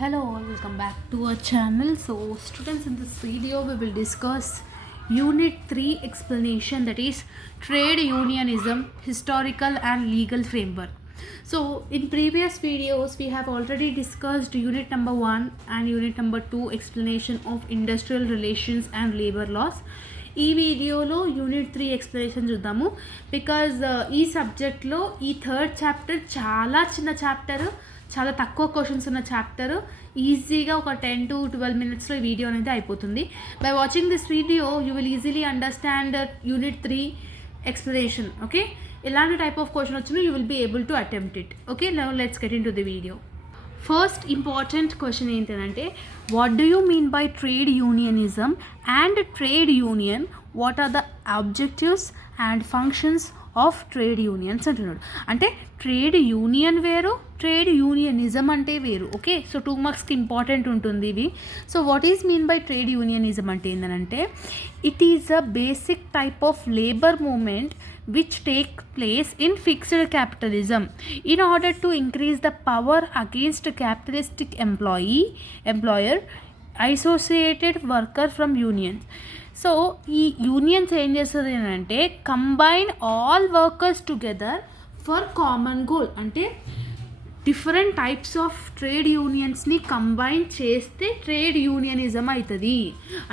Hello all, welcome back to our channel. So students, in this video we will discuss unit 3 explanation, that is trade unionism, historical and legal framework. So in previous videos we have already discussed unit number 1 and unit number 2 explanation of industrial relations and labor laws. ఈ వీడియోలో unit 3 explanation చూద్దాము. Because ఈ సబ్జెక్ట్లో ఈ third chapter చాలా చిన్న chapter, చాలా తక్కువ క్వశ్చన్స్ ఉన్న చాప్టర్. ఈజీగా ఒక 10 to 12 minutesలో ఈ వీడియో అనేది అయిపోతుంది. By watching this video you will easily understand unit 3 explanation. Okay, ఎలాంటి టైప్ ఆఫ్ క్వశ్చన్ వచ్చినా you will be able to attempt it. Okay, now let's get into the video. First important question ఏంటంటే, what do you mean by trade unionism and trade union? What are the objectives and functions of trade unions అంటున్నాడు. అంటే trade union వేరు, trade unionism అంటే వేరు. Okay, so 2 marksకి important ఉంటుంది ఇవి. So what is mean by trade unionism అంటే ఏంటంటే, it is a basic type of labour movement which take place in fixed capitalism in order to increase the power against capitalistic employer associated worker from unions. So ఈ unions ఏం చేస్తుంది అంటే, combine all workers together for common goal. అంటే different types of trade యూనియన్స్ని combine చేస్తే trade unionism అవుతుంది.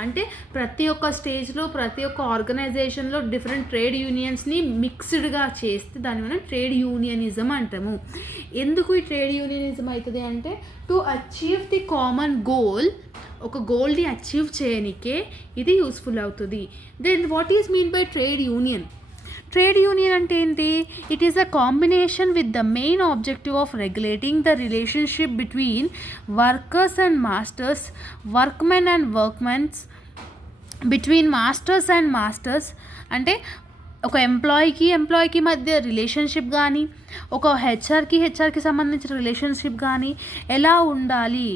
అంటే ప్రతి ఒక్క స్టేజ్లో, ప్రతి ఒక్క ఆర్గనైజేషన్లో డిఫరెంట్ ట్రేడ్ యూనియన్స్ని మిక్స్డ్గా చేస్తే దాన్ని మనం ట్రేడ్ యూనియనిజం అంటాము. ఎందుకు ఈ ట్రేడ్ యూనియనిజం అవుతుంది అంటే, to achieve the common goal, ఒక గోల్ని అచీవ్ చేయనికే ఇది యూస్ఫుల్ అవుతుంది. Then what is mean by trade union? Trade union అంటే ఏంటి? It is a combination with the main objective of regulating the relationship between workers and masters, workmen and workmen's, between masters and masters. అంటే ఒక ఎంప్లాయీకి మధ్య relationship కానీ, ఒక హెచ్ఆర్కి సంబంధించిన relationship కానీ ఎలా ఉండాలి,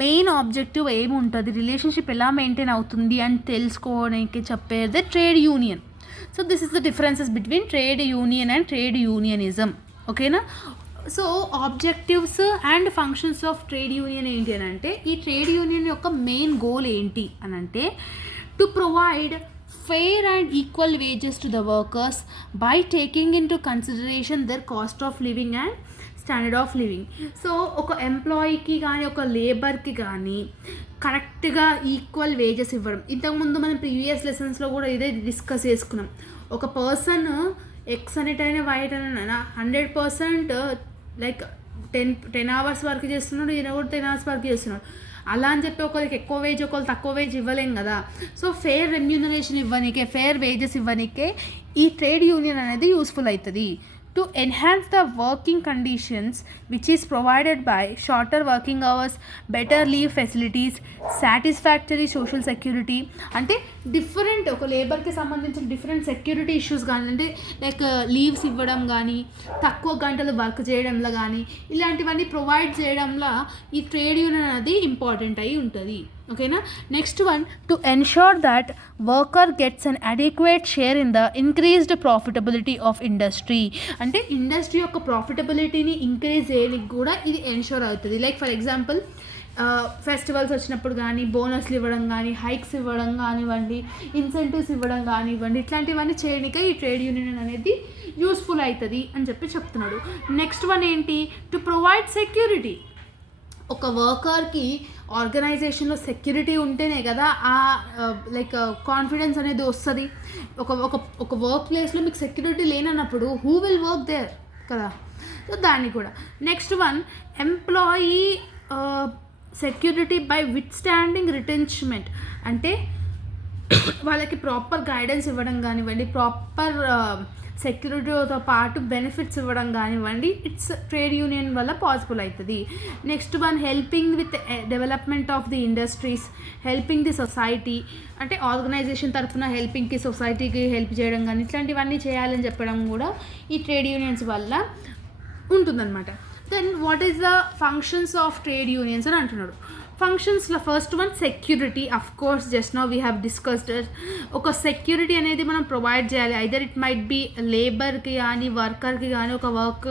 మెయిన్ ఆబ్జెక్టివ్ ఏముంటుంది, రిలేషన్షిప్ ఎలా మెయింటైన్ అవుతుంది అని తెలుసుకోవడానికి చెప్పేదే trade union. So this is the differences between trade union and trade unionism. ఓకేనా? So objectives and functions of trade union ఏంటి అని అంటే, ఈ ట్రేడ్ యూనియన్ యొక్క మెయిన్ గోల్ ఏంటి అని అంటే, to provide fair and equal wages to the workers by taking into consideration their cost of living and standard of living. So ఒక ఎంప్లాయీకి కానీ, ఒక లేబర్కి కానీ కరెక్ట్గా ఈక్వల్ వేజెస్ ఇవ్వడం. ఇంతకుముందు మనం ప్రీవియస్ లెసన్స్లో కూడా ఇదే డిస్కస్ చేసుకున్నాం. ఒక పర్సన్ ఎక్స్ అనేటైనా వైట్ అయినా 100% లైక్ 10 hours వర్క్ చేస్తున్నాడు, ఈయన కూడా 10 hours వర్క్ చేస్తున్నాడు. అలా అని చెప్పి ఒకరికి ఎక్కువ వేజ్, ఒకరు తక్కువ వేజ్ ఇవ్వలేం కదా. సో ఫెయిర్ రెమ్యూనరేషన్ ఇవ్వనికే, ఫెయిర్ వేజెస్ ఇవ్వనికే ఈ ట్రేడ్ యూనియన్ అనేది యూస్ఫుల్ అవుతుంది. To enhance the working conditions which is provided by shorter working hours, better leave facilities, satisfactory social security. అంటే డిఫరెంట్ ఒక లేబర్కి సంబంధించిన డిఫరెంట్ సెక్యూరిటీ ఇష్యూస్ కానీ, అంటే లైక్ లీవ్స్ ఇవ్వడం కానీ, తక్కువ గంటలు వర్క్ చేయడంలో కానీ, ఇలాంటివన్నీ ప్రొవైడ్ చేయడంలో ఈ ట్రేడ్ యూనియన్ అనేది ఇంపార్టెంట్ అయి ఉంటుంది. ఓకేనా? Next one, to ensure that worker gets an adequate share in the increased profitability of industry. అంటే ఇండస్ట్రీ యొక్క ప్రాఫిటబిలిటీని ఇంక్రీజ్ చేయడానికి కూడా ఇది ఎన్షూర్ అవుతుంది. లైక్ ఫర్ ఎగ్జాంపుల్ ఫెస్టివల్స్ వచ్చినప్పుడు కానీ, బోనస్లు ఇవ్వడం కానీ, హైక్స్ ఇవ్వడం కానివ్వండి, ఇన్సెంటివ్స్ ఇవ్వడం కానివ్వండి, ఇట్లాంటివన్నీ చేయడానికే ఈ ట్రేడ్ యూనియన్ అనేది యూస్ఫుల్ అవుతుంది అని చెప్పి చెప్తున్నాడు. నెక్స్ట్ వన్ ఏంటి? To provide security. ఒక వర్కర్కి ఆర్గనైజేషన్లో సెక్యూరిటీ ఉంటేనే కదా ఆ లైక్ కాన్ఫిడెన్స్ అనేది వస్తుంది. ఒక వర్క్ ప్లేస్లో మీకు సెక్యూరిటీ లేనన్నప్పుడు హూ విల్ వర్క్ దేర్ కదా. సో దాన్ని కూడా. Next one, employee security by withstanding retrenchment. అంటే వాళ్ళకి ప్రాపర్ గైడెన్స్ ఇవ్వడం కానివ్వండి, ప్రాపర్ సెక్యూరిటీతో పాటు బెనిఫిట్స్ ఇవ్వడం కానివ్వండి, ఇట్స్ ట్రేడ్ యూనియన్ వల్ల పాసిబుల్ అవుతుంది. Next one, helping with development of the industries, helping the society. అంటే ఆర్గనైజేషన్ తరఫున హెల్పింగ్కి, సొసైటీకి హెల్ప్ చేయడం కానీ, ఇట్లాంటివన్నీ చేయాలని చెప్పడం కూడా ఈ ట్రేడ్ యూనియన్స్ వల్ల ఉంటుందన్నమాట. Then what is the functions of trade unions అని అంటున్నాడు. ఫంక్షన్స్లో first one security. Of course just now we have discussed. ఒక సెక్యూరిటీ అనేది మనం ప్రొవైడ్ చేయాలి. ఐదర్ ఇట్ మైట్ బి లేబర్కి కానీ వర్కర్కి కానీ, ఒక వర్క్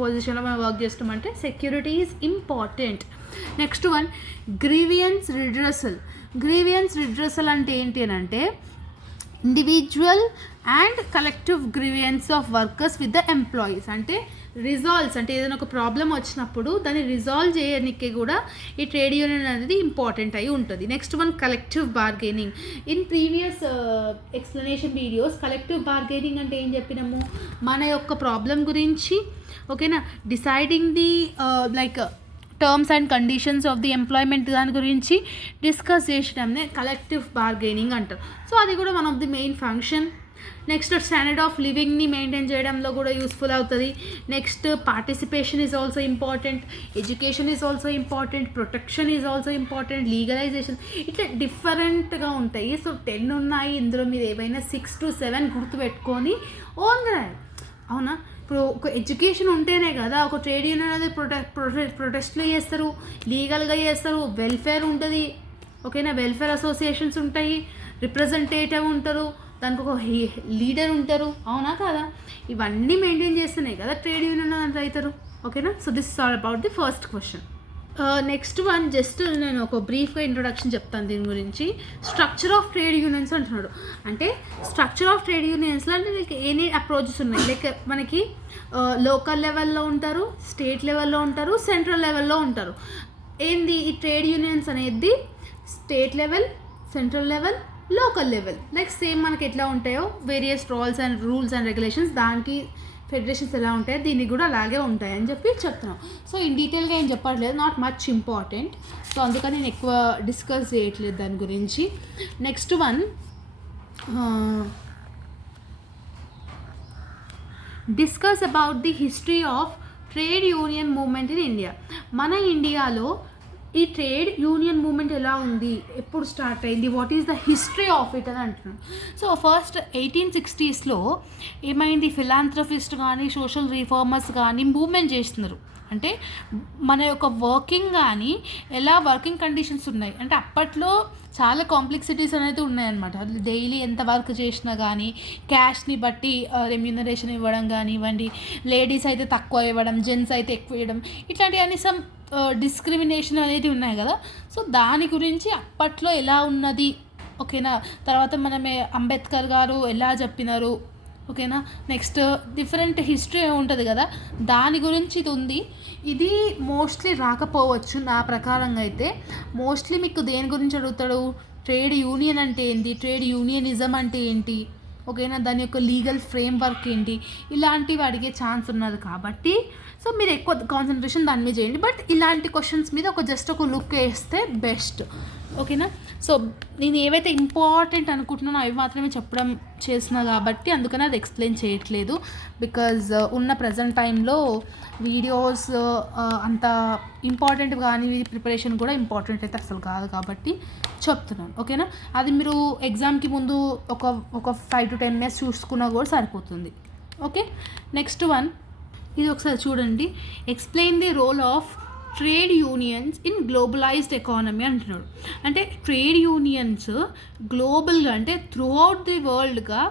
పొజిషన్లో మనం వర్క్ చేస్తామంటే security is important. Next one grievance redressal. Grievance redressal అంటే ఏంటి అని అంటే individual and collective grievance of workers with the employees. అంటే రిజాల్వ్స్, అంటే ఏదైనా ఒక ప్రాబ్లం వచ్చినప్పుడు దాన్ని రిజాల్వ్ చేయడానికి కూడా ఈ ట్రేడ్ యూనియన్ అనేది ఇంపార్టెంట్ అయి ఉంటుంది. Next one collective bargaining. In previous explanation videos collective bargaining అంటే ఏం చెప్పినాము, మన యొక్క ప్రాబ్లం గురించి ఓకేనా deciding the like terms and conditions of the employment దాని గురించి డిస్కస్ చేసడంనే కలెక్టివ్ బార్గెనింగ్ అంటారు. సో అది కూడా one of the main function. Next standard of లివింగ్ని మెయింటైన్ చేయడంలో కూడా యూస్ఫుల్ అవుతుంది. Next participation is also important, education is also important, protection is also important, legalization, ఇట్లా డిఫరెంట్గా ఉంటాయి. సో 10 ఉన్నాయి, ఇందులో మీరు ఏవైనా 6 to 7 గుర్తుపెట్టుకొని ఓన్గా రాయాలి. అవునా, ఇప్పుడు ఒక ఎడ్యుకేషన్ ఉంటేనే కదా ఒక ట్రేడ్ యూనియన్ అనేది ప్రొటెస్ట్లు చేస్తారు, లీగల్గా చేస్తారు, వెల్ఫేర్ ఉంటుంది ఓకేనా, వెల్ఫేర్ అసోసియేషన్స్ ఉంటాయి, రిప్రజెంటేటివ్ ఉంటారు, దానికి ఒక లీడర్ ఉంటారు. అవునా కదా, ఇవన్నీ మెయింటైన్ చేస్తున్నాయి కదా ట్రేడ్ యూనియన్ అనేది అవుతారు ఓకేనా. So this is all about the first question. Next one just నేను ఒక బ్రీఫ్గా ఇంట్రొడక్షన్ చెప్తాను దీని గురించి. స్ట్రక్చర్ ఆఫ్ ట్రేడ్ యూనియన్స్ అంటున్నాడు. అంటే స్ట్రక్చర్ ఆఫ్ ట్రేడ్ యూనియన్స్లో అంటే లైక్ ఎనీ అప్రోచెస్ ఉన్నాయి. లైక్ మనకి లోకల్ లెవెల్లో ఉంటారు, స్టేట్ లెవెల్లో ఉంటారు, సెంట్రల్ లెవెల్లో ఉంటారు. ఏంది ఈ ట్రేడ్ యూనియన్స్ అనేది state level, central level, local level. Like same మనకి ఎట్లా ఉంటాయో వేరియస్ రూల్స్ అండ్ రెగ్యులేషన్స్ దానికి ఫెడరేషన్స్ ఎలా ఉంటాయో దీనికి కూడా అలాగే ఉంటాయని చెప్పి చెప్తున్నాం. సో ఇన్ డీటెయిల్గా ఏం చెప్పట్లేదు, నాట్ మచ్ ఇంపార్టెంట్. సో అందుకని నేను ఎక్కువ డిస్కస్ చేయట్లేదు దాని గురించి. Next one discuss about the history of trade union movement in India. మన ఇండియాలో ఈ ట్రేడ్ యూనియన్ మూవ్మెంట్ ఎలా ఉంది, ఎప్పుడు స్టార్ట్ అయింది, what is the history of it అని అంటున్నాను. సో ఫస్ట్ 1860s ఏమైంది, ఫిలాంథ్రఫిస్ట్ కానీ సోషల్ రిఫార్మర్స్ కానీ మూవ్మెంట్ చేస్తున్నారు. అంటే మన యొక్క వర్కింగ్ కానీ ఎలా వర్కింగ్ కండిషన్స్ ఉన్నాయి అంటే అప్పట్లో చాలా కాంప్లెక్సిటీస్ అనేది ఉన్నాయన్నమాట. డైలీ ఎంత వర్క్ చేసినా కానీ క్యాష్ని బట్టి రెమ్యూనరేషన్ ఇవ్వడం కానివ్వండి, లేడీస్ అయితే తక్కువ ఇవ్వడం, జెంట్స్ అయితే ఎక్కువ ఇవ్వడం, ఇట్లాంటివన్నీ సమ్ డిస్క్రిమినేషన్ అనేది ఉన్నాయి కదా. సో దాని గురించి అప్పట్లో ఎలా ఉన్నది ఓకేనా. తర్వాత మనమే అంబేద్కర్ గారు ఎలా చెప్పినారు ఓకేనా. నెక్స్ట్ డిఫరెంట్ హిస్టరీ ఉంటుంది కదా, దాని గురించి ఇది ఉంది. ఇది మోస్ట్లీ రాకపోవచ్చు నా ప్రకారంగా అయితే. మోస్ట్లీ మీకు దేని గురించి అడుగుతాడు, ట్రేడ్ యూనియన్ అంటే ఏంటి, ట్రేడ్ యూనియనిజం అంటే ఏంటి ఓకేనా, దాని యొక్క లీగల్ ఫ్రేమ్వర్క్ ఏంటి, ఇలాంటివి అడిగే ఛాన్స్ ఉన్నది. కాబట్టి సో మీరు ఎక్కువ కాన్సన్ట్రేషన్ దాని మీద చేయండి. బట్ ఇలాంటి క్వశ్చన్స్ మీద జస్ట్ ఒక లుక్ వేస్తే బెస్ట్ ఓకేనా. సో నేను ఏవైతే ఇంపార్టెంట్ అనుకుంటున్నానో అవి మాత్రమే చెప్పడం చేస్తున్నా కాబట్టి అందుకని అది ఎక్స్ప్లెయిన్ చేయట్లేదు. బికాజ్ ఉన్న ప్రజెంట్ టైంలో వీడియోస్ అంత ఇంపార్టెంట్ కానీ ప్రిపరేషన్ కూడా ఇంపార్టెంట్ అయితే అసలు కాదు కాబట్టి చెప్తున్నాను ఓకేనా. అది మీరు ఎగ్జామ్కి ముందు ఒక 5 to 10 minutes చూసుకున్నా కూడా సరిపోతుంది ఓకే. నెక్స్ట్ వన్ ఇది ఒకసారి చూడండి. Explain the role of trade unions in globalised economy అంటున్నాడు. అంటే ట్రేడ్ యూనియన్స్ గ్లోబల్గా అంటే త్రూ అవుట్ ది వరల్డ్గా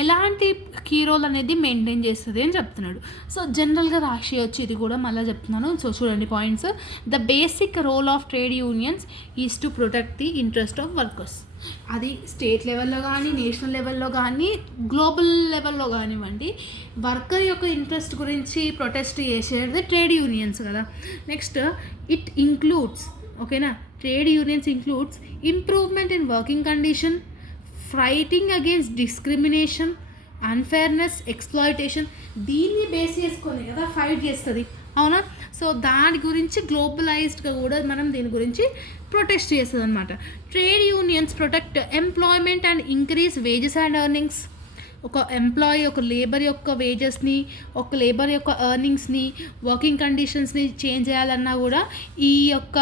ఎలాంటి కీ రోల్ అనేది మెయింటైన్ చేస్తుంది అని చెప్తున్నాడు. సో జనరల్గా రాసేయచ్చు, ఇది కూడా మళ్ళీ చెప్తున్నాను. సో చూడండి points. The basic role of trade unions is to protect the interest of workers. అది స్టేట్ లెవెల్లో కానీ, నేషనల్ లెవెల్లో కానీ, గ్లోబల్ లెవెల్లో కానివ్వండి, వర్కర్ యొక్క ఇంట్రెస్ట్ గురించి ప్రొటెస్ట్ చేసేది ట్రేడ్ యూనియన్స్ కదా. నెక్స్ట్ ఇట్ ఇంక్లూడ్స్ ఓకేనా, trade unions includes improvement in working condition, fighting against discrimination, unfairness, exploitation. దీన్ని బేస్ చేసుకొని కదా ఫైట్ చేస్తుంది అవునా. సో దాని గురించి గ్లోబలైజ్డ్గా కూడా మనం దీని గురించి ప్రొటెస్ట్ చేస్తుంది అనమాట. Trade unions protect employment and increase wages and earnings. ఒక ఎంప్లాయీ ఒక లేబర్ యొక్క వేజెస్ని, ఒక లేబర్ యొక్క ఎర్నింగ్స్ని, వర్కింగ్ కండిషన్స్ని చేంజ్ చేయాలన్నా కూడా ఈ యొక్క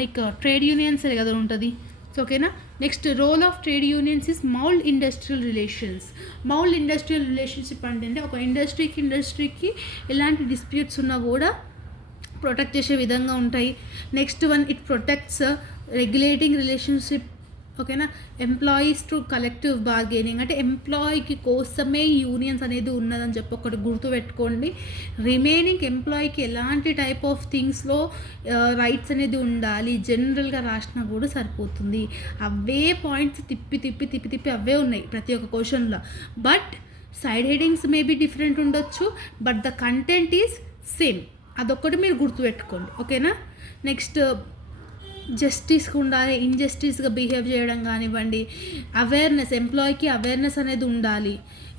లైక్ ట్రేడ్ యూనియన్స్ కదా ఉంటుంది. సో ఓకేనా. Next role of trade unions is mould industrial relations. Mould industrial relationship అంటే ఒక ఇండస్ట్రీకి ఎలాంటి డిస్ప్యూట్స్ ఉన్నా కూడా ప్రొటెక్ట్ చేసే విధంగా ఉంటాయి. Next one, it protects regulating relationship. ఓకేనా. ఎంప్లాయీస్ టు కలెక్టివ్ బార్గెనింగ్, అంటే ఎంప్లాయీకి కోసమే యూనియన్స్ అనేది ఉన్నదని చెప్పి ఒకటి గుర్తుపెట్టుకోండి. రిమైనింగ్ ఎంప్లాయీకి ఎలాంటి టైప్ ఆఫ్ థింగ్స్లో రైట్స్ అనేది ఉండాలి జనరల్గా రాసినా కూడా సరిపోతుంది. అవే పాయింట్స్ తిప్పి అవే ఉన్నాయి ప్రతి ఒక్క క్వశ్చన్లో. But side headings maybe different ఉండొచ్చు, but the content is same. అదొక్కటి మీరు గుర్తుపెట్టుకోండి. ఓకేనా. నెక్స్ట్, జస్టిస్గా ఉండాలి, ఇన్జస్టిస్గా బిహేవ్ చేయడం కానివ్వండి. అవేర్నెస్, ఎంప్లాయీకి అవేర్నెస్ అనేది ఉండాలి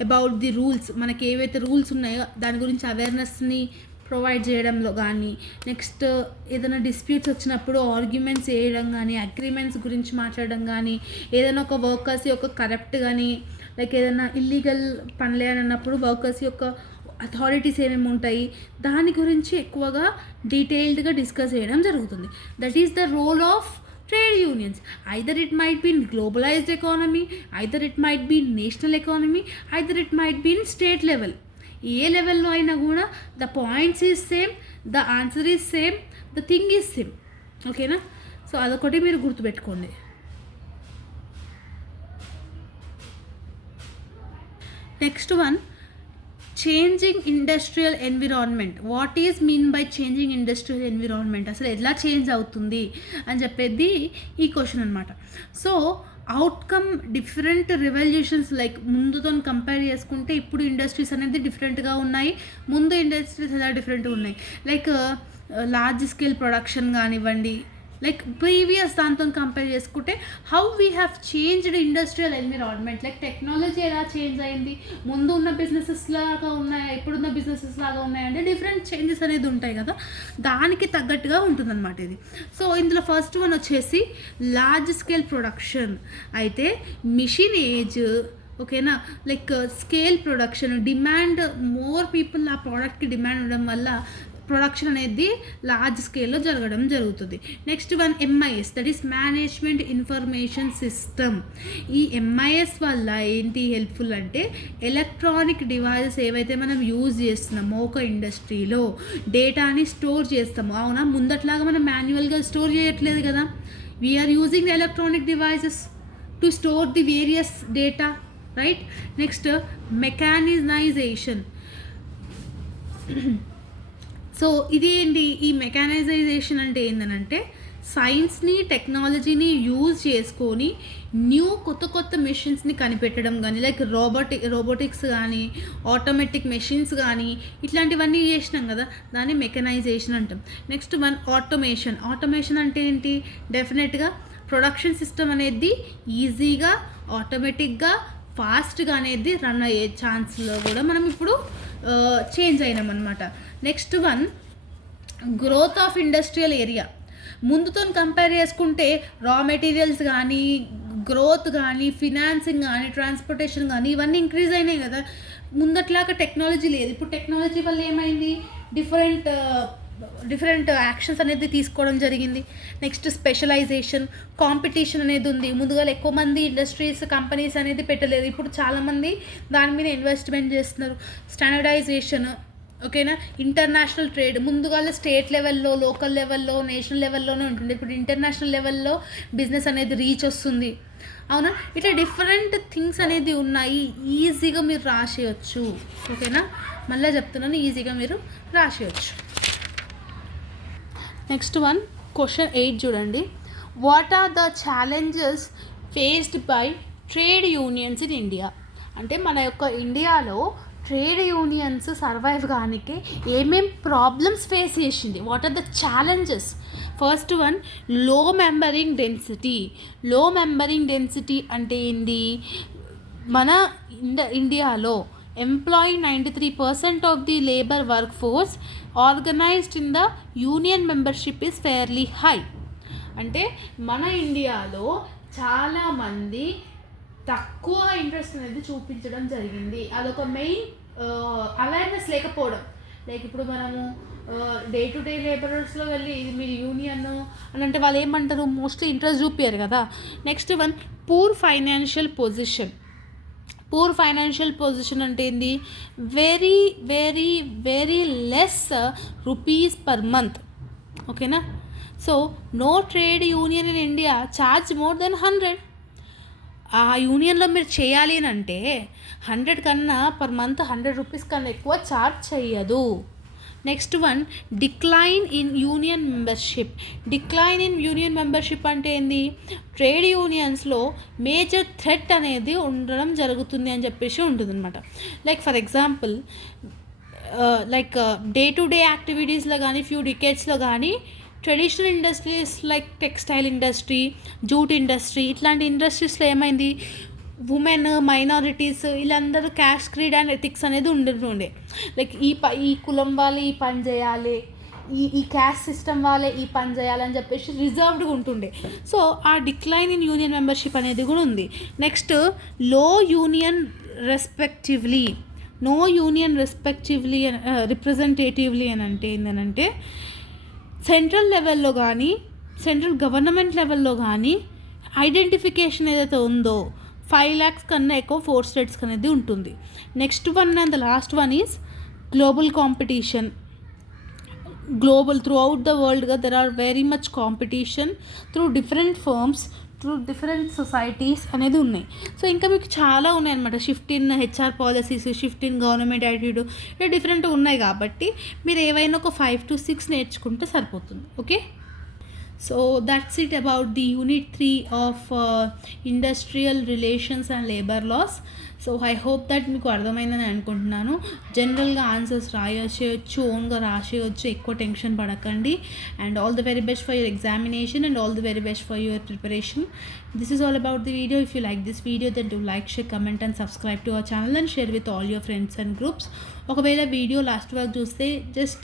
అబౌట్ ది రూల్స్. మనకి ఏవైతే రూల్స్ ఉన్నాయో దాని గురించి అవేర్నెస్ని ప్రొవైడ్ చేయడంలో కానీ. నెక్స్ట్, ఏదైనా డిస్ప్యూట్స్ వచ్చినప్పుడు ఆర్గ్యుమెంట్స్ చేయడం కానీ, అగ్రిమెంట్స్ గురించి మాట్లాడడం కానీ, ఏదైనా ఒక వర్కర్స్ యొక్క కరప్ట్ కానీ, లైక్ ఏదైనా ఇల్లీగల్ పనులే అని అన్నప్పుడు వర్కర్స్ యొక్క అథారిటీస్ ఏమేమి ఉంటాయి దాని గురించి ఎక్కువగా డీటెయిల్డ్గా డిస్కస్ చేయడం జరుగుతుంది. That is the role of trade unions. Either it might be in globalised economy, either it might be in national economy, either it might be in state level. ఏ లెవెల్లో అయినా కూడా the points is same, the answer is same, the thing is same. ఓకేనా. So అదొకటి మీరు గుర్తుపెట్టుకోండి. Next one, changing industrial environment. What is mean by changing industrial environment? అసలు ఎలా చేంజ్ అవుతుంది అని చెప్పేది ఈ క్వశ్చన్ అనమాట. So outcome different revolutions, like ముందుతో కంపేర్ చేసుకుంటే ఇప్పుడు ఇండస్ట్రీస్ అనేది డిఫరెంట్గా ఉన్నాయి, ముందు ఇండస్ట్రీస్ ఎలా డిఫరెంట్గా ఉన్నాయి. లైక్ లార్జ్ స్కేల్ ప్రొడక్షన్ కానివ్వండి, లైక్ ప్రీవియస్ దాంతో కంపేర్ చేసుకుంటే how we have changed industrial environment. Like technology ఎలా చేంజ్ అయింది, ముందు ఉన్న బిజినెసెస్ లాగా ఉన్నాయా, ఇప్పుడున్న బిజినెసెస్ లాగా ఉన్నాయంటే డిఫరెంట్ చేంజెస్ అనేది ఉంటాయి కదా, దానికి తగ్గట్టుగా ఉంటుందన్నమాట ఇది. సో ఇందులో ఫస్ట్ వన్ వచ్చేసి లార్జ్ స్కేల్ ప్రొడక్షన్. అయితే మిషన్ ఏజ్, ఓకేనా, like scale production, demand, more people ఆ ప్రోడక్ట్కి డిమాండ్ ఉండడం వల్ల ప్రొడక్షన్ అనేది లార్జ్ స్కేల్లో జరగడం జరుగుతుంది. Next one, MIS, that is management information system. ఈ ఎంఐఎస్ వల్ల ఏంటి హెల్ప్ఫుల్ అంటే ఎలక్ట్రానిక్ డివైజెస్ ఏవైతే మనం యూజ్ చేస్తున్నామో ఒక ఇండస్ట్రీలో డేటాని స్టోర్ చేస్తాము. అవునా, ముందట్లాగా మనం మాన్యువల్గా స్టోర్ చేయట్లేదు కదా, we are using electronic devices to store the various data, right. Next, mechanization. So ఇదేంటి, ఈ మెకానైజేషన్ అంటే ఏంటంటే సైన్స్ని టెక్నాలజీని యూజ్ చేసుకొని కొత్త మెషిన్స్ని కనిపెట్టడం కానీ, లైక్ రోబోటిక్స్ కానీ, ఆటోమేటిక్ మెషిన్స్ కానీ, ఇట్లాంటివన్నీ చేసినాం కదా, దాన్ని మెకనైజేషన్ అంటాం. నెక్స్ట్ వన్, ఆటోమేషన్ అంటే ఏంటి, డెఫినెట్గా ప్రొడక్షన్ సిస్టమ్ అనేది ఈజీగా, ఆటోమేటిక్గా, ఫాస్ట్గా అనేది రన్ అయ్యే ఛాన్స్లో కూడా మనం ఇప్పుడు చేంజ్ అయినామన్నమాట. Next one, growth of industrial area. ముందుతో కంపేర్ చేసుకుంటే రా మెటీరియల్స్ కానీ, గ్రోత్ కానీ, ఫినాన్సింగ్ కానీ, ట్రాన్స్పోర్టేషన్ కానీ ఇవన్నీ ఇంక్రీజ్ అయినాయి కదా. ముందట్లాగా టెక్నాలజీ లేదు, ఇప్పుడు టెక్నాలజీ వల్ల ఏమైంది, డిఫరెంట్ యాక్షన్స్ అనేది తీసుకోవడం జరిగింది. నెక్స్ట్, స్పెషలైజేషన్, కాంపిటీషన్ అనేది ఉంది. ముందుగా ఎక్కువ మంది ఇండస్ట్రీస్, కంపెనీస్ అనేది పెట్టలేదు, ఇప్పుడు చాలామంది దాని మీద ఇన్వెస్ట్మెంట్ చేస్తున్నారు. స్టాండర్డైజేషన్, ఓకేనా. ఇంటర్నేషనల్ ట్రేడ్, ముందుగా స్టేట్ లెవెల్లో, లోకల్ లెవెల్లో, నేషనల్ లెవెల్లోనే ఉంటుంది, ఇప్పుడు ఇంటర్నేషనల్ లెవెల్లో బిజినెస్ అనేది రీచ్ వస్తుంది. అవునా, ఇట్లా డిఫరెంట్ థింగ్స్ అనేది ఉన్నాయి, ఈజీగా మీరు రాసేయచ్చు. ఓకేనా, మళ్ళీ చెప్తున్నాను, ఈజీగా మీరు రాసేయచ్చు. నెక్స్ట్ వన్, క్వశ్చన్ 8 చూడండి. What are the challenges faced by trade unions in India? అంటే మన యొక్క ఇండియాలో ట్రేడ్ యూనియన్స్ సర్వైవ్ కానికి ఏమేం ప్రాబ్లమ్స్ ఫేస్ చేసింది, what are the challenges? First one, low membership density అంటే ఏంటి, మన ఇండియాలో employee 93% of the labour workforce organised in the union membership is fairly high. అంటే మన ఇండియాలో చాలామంది తక్కువ ఇంట్రెస్ట్ అనేది చూపించడం జరిగింది. అదొక మెయిన్ అవేర్నెస్ లేకపోవడం. లైక్ ఇప్పుడు మనము డే టు డే లేబరర్స్లో వెళ్ళి ఇది మీరు యూనియన్ అని అంటే వాళ్ళు ఏమంటారు, మోస్ట్లీ ఇంట్రెస్ట్ చూపించారు కదా. Next one, poor financial position. Poor financial position అంటే ఏంది, very very very less rupees per month. ఓకేనా. So no trade union in India charge more than 100. ఆ యూనియన్లో మీరు చేయాలి అని అంటే 100 కన్నా పర్ మంత్ 100 రూపీస్ కన్నా ఎక్కువ ఛార్జ్ చేయదు. Next one, decline in union membership. Decline in union membership అంటే ఏంది, ట్రేడ్ యూనియన్స్లో మేజర్ థ్రెట్ అనేది ఉండడం జరుగుతుంది అని చెప్పేసి ఉంటుంది అనమాట. Like for example like day to day యాక్టివిటీస్లో కానీ ఫ్యూ డికేట్స్లో కానీ traditional industries like textile industry, jute industry, ఇట్లాంటి ఇండస్ట్రీస్లో ఏమైంది, ఉమెన్, మైనారిటీస్ వీళ్ళందరూ క్యాస్ట్ క్రీడ్ అండ్ ఎథిక్స్ అనేది ఉండే. లైక్ ఈ కులం వాళ్ళు ఈ పని చేయాలి, ఈ క్యాస్ట్ సిస్టమ్ వాళ్ళే ఈ పని చేయాలని చెప్పేసి రిజర్వ్డ్గా ఉంటుండే. సో ఆ డిక్లైన్ ఇన్ యూనియన్ మెంబర్షిప్ అనేది కూడా ఉంది. Next, low union respectively. No union respectively representatively అని అంటే ఏంటంటే సెంట్రల్ లెవెల్లో కానీ సెంట్రల్ గవర్నమెంట్ లెవెల్లో కానీ ఐడెంటిఫికేషన్ ఏదైతే ఉందో 5 lakhs కన్నా ఎక్కువ 4 states అనేది ఉంటుంది. Next one and the last one is global competition. Global throughout the వరల్డ్గా there are very much competition through different firms, through different societies అనేది ఉన్నాయి. సో ఇంకా మీకు చాలా ఉన్నాయి అనమాట. Shift in HR policies, shift in government attitude, ఇలా different ఉన్నాయి. కాబట్టి మీరు ఏవైనా ఒక 5 to 6 నేర్చుకుంటే సరిపోతుంది. Okay. So that's it about the unit 3 of industrial relations and labor laws. So I hope that మీకు అర్థమైందని అనుకుంటున్నాను. జనరల్గా ఆన్సర్స్ రాసేయచ్చు, ఓన్గా రాసేయచ్చు, ఎక్కువ టెన్షన్ పడకండి. And all the very best for your examination and all the very best for your preparation. This is all about the video. If you like this video, then do like, share, comment and subscribe to our channel and share with all your friends and groups. ఒకవేళ video last వరకు చూస్తే just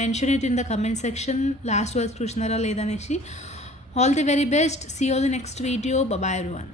mention it in the comment section, last వరకు చూసినారా లేదనేసి. All the very best. See you all the next video. Bye bye everyone.